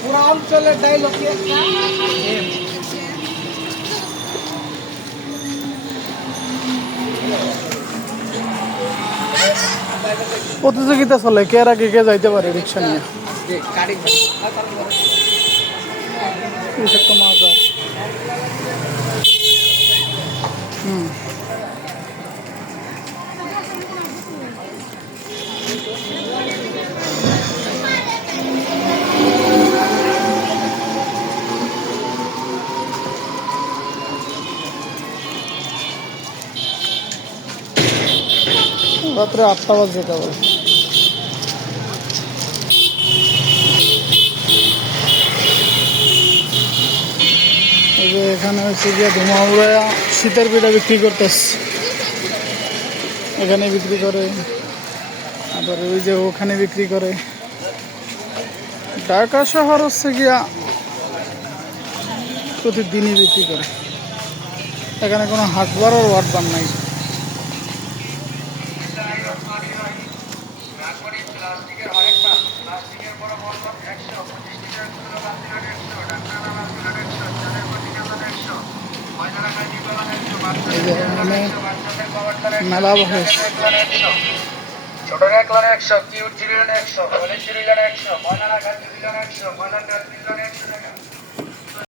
পুরা অঞ্চলের ডাইলগ প্রতিযোগিতা চলে কে আর আগে কে যাইতে পারে রিক্সা নিয়ে? গাড়ি রাত্রে আটটা বাজে যেতে হবে যে এখানে হচ্ছে গিয়ে ধুমা উড়াইয়া শীতের পিঠা বিক্রি করতেছে। এখানে বিক্রি করে। আবার ওই যে ওখানে বিক্রি করে। ঢাকা শহর হচ্ছে গিয়া প্রতিদিনই বিক্রি করে। এখানে কোনো হাটবার আর ওয়াটবার নাই এই যে এখানে মেলা বসে। ছোট একলার একশো কিউট জিরিলেন একশো কলেজ জিরিলেন একশো ময়নারা গাছ জিরিলেন একশো ময়নার গাছ জিরিলেন একশো টাকা